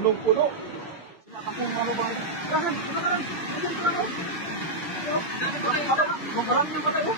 punong-puno. Ako mamabay. Kanan, kanan. Mabarang yung mata ko.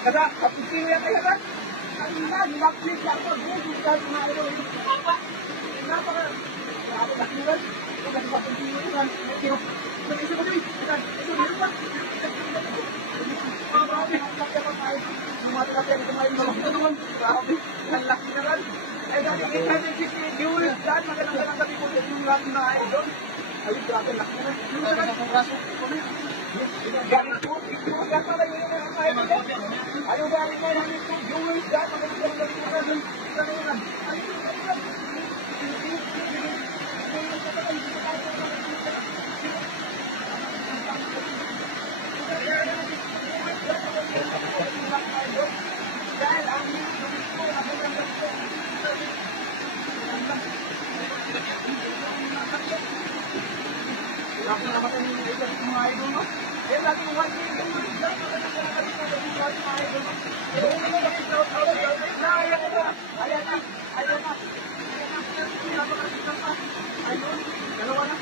Kada, kapag sino yan kayo ba? Kanina, nilapit lang ako. Dahil kumain ko. Napaka, grabe lakiran. Kasi kapag sino yan, ito ko din. Ito meron pa. Grabe, ang laki ako tayo. Lumatid ako kumain mo. Grabe, ang laki na rin. Eh, dati 850 viewers dyan. Magandang gabi po sa yung lang na idol. Ayun, grabe, laki na rin. Yung sa braso. Galing po, ito yan pala yung ayaw galing mo lang yung viewers dyan. Magandang gabi po sa yung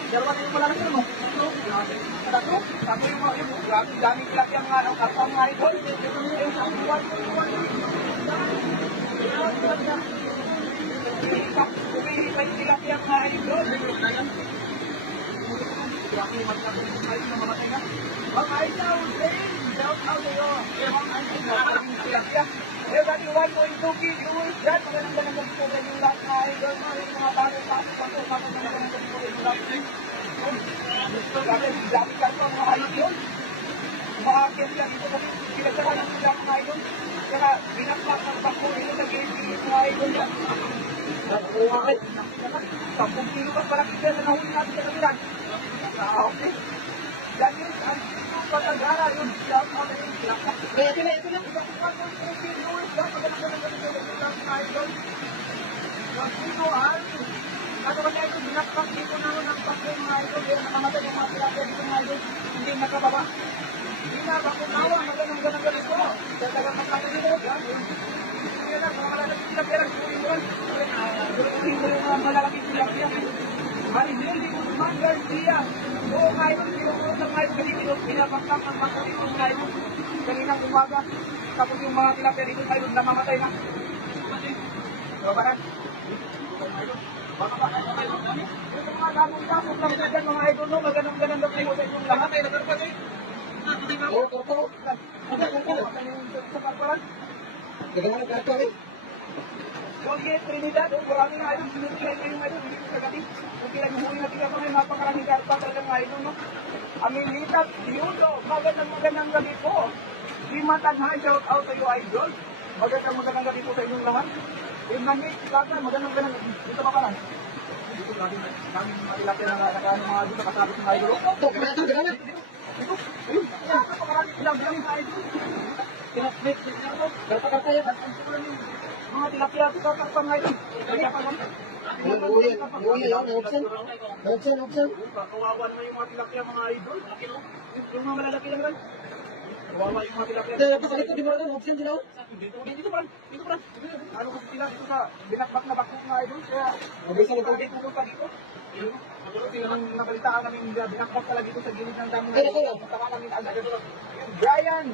dalawa na yung malalas mo. Tatlo yung mga yun. Dami klase ang karpang nga ito. Kumihipay sila siyang nga ito. Grabe, magkakong kayo na mamatay na. Mga itaw, shout out sa'yo. Eh, dati 1.2 viewers dyan. Magandang po sa yung lahat na idol. Mga bagay-pasok pa po. Magandang po sa yung lahat. Dami ka po mga idol. Mga akyat yan ito kasi pinagdala ng sila mga idol. Kaya binakpak ng bakbo ito sa game mga idol yan. Bakit? 10 kilo pa pala kita na nahuli natin sa kabilan. Okay. Yan yun, ang patagara yun. Shout out na yun. Ito na. Ito po 1.2 viewers dyan. Magandang po sa yung lahat mga idol. Dito ano ba ito, binakpak dito na ng pakay mga idol, kaya nakamatay yung mga tilapia dito mga idol, hindi nakababa. Hindi na, bakunawa, magandang ito. Dadagang magkakay dito, hindi na, mga malalaking tilapia lang, suruhin mo lang. Suruhin mo yung mga malalaking tilapia. Marinil, Guzman Garcia. Oo mga idol, sinunod ng mga idol, pinabakpak ang bangka dito mga idol. Kaninang umaga, tapos yung mga tilapia dito mga idol, namamatay na. Babaran. Baka ba kayo kayo kami? Ito mga gamong-gamong lang na dyan mga idol, no? Magandang daw kayo sa inyong lahat. Ay, nagarpa kayo? Oo, totoo. Sa parparan. Gagawin ang karto, eh. Juliet Trinidad, maraming idol, sinunod kayo idol, hindi ko kagati. Kung kailan yung huli natin kapag may napakaraming karpa talagang idol, no? Amilita Piulo, magandang gabi po. Limatadhan, shout out sa iyo idol. Magandang gabi po sa inyong lahat. Yung nangit, magandang dito pa pala. Dito daming mga tilapia na mga dito kasabot ng idol. Ito, Ayun, napakarami tilapia mga idol. Tinapit, kata-kata yan. Mga tilapia, kata-kata mga idol. Uwi yun, nabuksan. Nabuksan. Kawawa naman yung mga tilapia mga idol. Yung mga malalaki lang rin. Kawawa yung mga tilapia. Pakalito, di mo rin, nabuksan sila. Dito pa. Ano kasi sila dito sa binakbak na bako mga idol. Kaya, Mabilis ang tubig. pupunta dito. Sila nang nabalitaan kami binakbak pala dito sa gilid ng damo. Kaya. Tama kami agad. Brian!